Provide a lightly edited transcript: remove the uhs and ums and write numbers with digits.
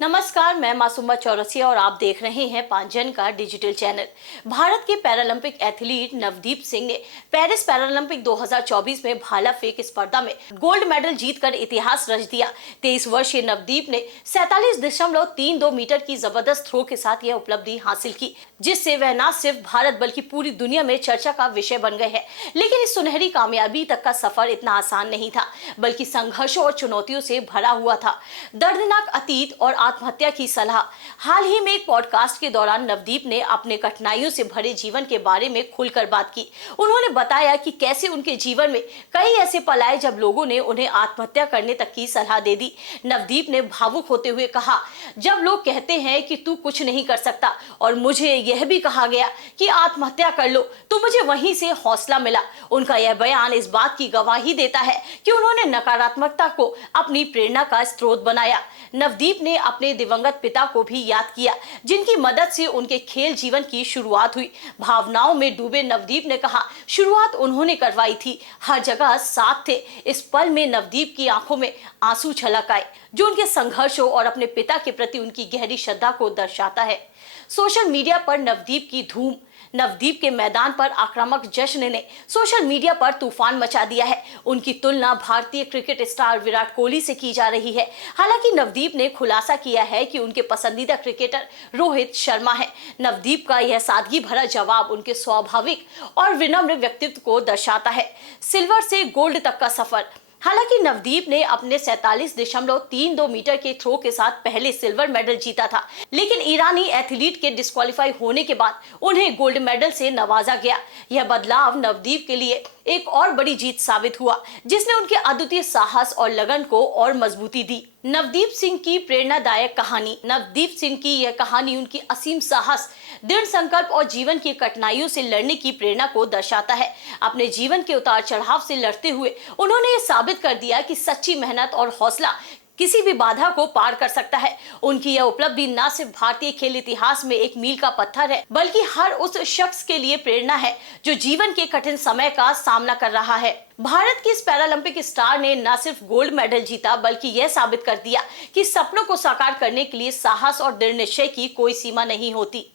नमस्कार, मैं मासूमा चौरसिया और आप देख रहे हैं पांचजन का डिजिटल चैनल। भारत के पैरालंपिक एथलीट नवदीप सिंह ने पेरिस पैरालंपिक 2024 में भाला फेंक स्पर्धा में गोल्ड मेडल जीतकर इतिहास रच दिया। 23 वर्षीय नवदीप ने 47.32 मीटर की जबरदस्त थ्रो के साथ यह उपलब्धि हासिल की, जिससे वह न सिर्फ भारत बल्कि पूरी दुनिया में चर्चा का विषय बन गए हैं। लेकिन इस सुनहरी कामयाबी तक का सफर इतना आसान नहीं था, बल्कि संघर्षों और चुनौतियों से भरा हुआ था। दर्दनाक अतीत और आत्महत्या की सलाह। हाल ही में एक पॉडकास्ट के दौरान नवदीप ने अपने कठिनाइयों से भरे जीवन के बारे में खुलकर बात की। उन्होंने बताया कि कैसे उनके जीवन में कई ऐसे पल आए जब लोगों ने उन्हें आत्महत्या करने तक की सलाह दे दी। नवदीप ने भावुक होते हुए कहा, जब लोग कहते हैं कि तू कुछ नहीं कर सकता और मुझे यह भी कहा गया कि आत्महत्या कर लो, तो मुझे वहीं से हौसला मिला। उनका यह बयान इस बात की गवाही देता है कि उन्होंने नकारात्मकता को अपनी प्रेरणा का स्रोत बनाया। नवदीप ने अपने दिवंगत पिता को भी याद किया, जिनकी मदद से उनके खेल जीवन की शुरुआत हुई। भावनाओं में डूबे नवदीप ने कहा, शुरुआत उन्होंने करवाई थी, हर जगह साथ थे। इस पल में नवदीप की आंखों में आंसू छलक आए, जो उनके संघर्षों और अपने पिता के प्रति उनकी गहरी श्रद्धा को दर्शाता है। सोशल मीडिया पर नवदीप की धूम। नवदीप के मैदान पर आक्रामक जश्न ने सोशल मीडिया पर तूफान मचा दिया है। उनकी तुलना भारतीय क्रिकेट स्टार विराट कोहली से की जा रही है। हालांकि नवदीप ने खुलासा किया है कि उनके पसंदीदा क्रिकेटर रोहित शर्मा है। नवदीप का यह सादगी भरा जवाब उनके स्वाभाविक और विनम्र व्यक्तित्व को दर्शाता है। सिल्वर से गोल्ड तक का सफर। हालांकि नवदीप ने अपने 47.32 मीटर के थ्रो के साथ पहले सिल्वर मेडल जीता था, लेकिन ईरानी एथलीट के डिस्क्वालीफाई होने के बाद उन्हें गोल्ड मेडल से नवाजा गया। यह बदलाव नवदीप के लिए एक और बड़ी जीत साबित हुआ, जिसने उनके अद्वितीय साहस और लगन को और मजबूती दी। नवदीप सिंह की प्रेरणादायक कहानी। नवदीप सिंह की यह कहानी उनकी असीम साहस, दृढ़ संकल्प और जीवन की कठिनाइयों से लड़ने की प्रेरणा को दर्शाता है। अपने जीवन के उतार चढ़ाव से लड़ते हुए उन्होंने ये साबित कर दिया कि सच्ची मेहनत और हौसला किसी भी बाधा को पार कर सकता है। उनकी यह उपलब्धि न सिर्फ भारतीय खेल इतिहास में एक मील का पत्थर है, बल्कि हर उस शख्स के लिए प्रेरणा है जो जीवन के कठिन समय का सामना कर रहा है। भारत की इस पैरालंपिक स्टार ने न सिर्फ गोल्ड मेडल जीता, बल्कि यह साबित कर दिया कि सपनों को साकार करने के लिए साहस और दृढ़ निश्चय की कोई सीमा नहीं होती।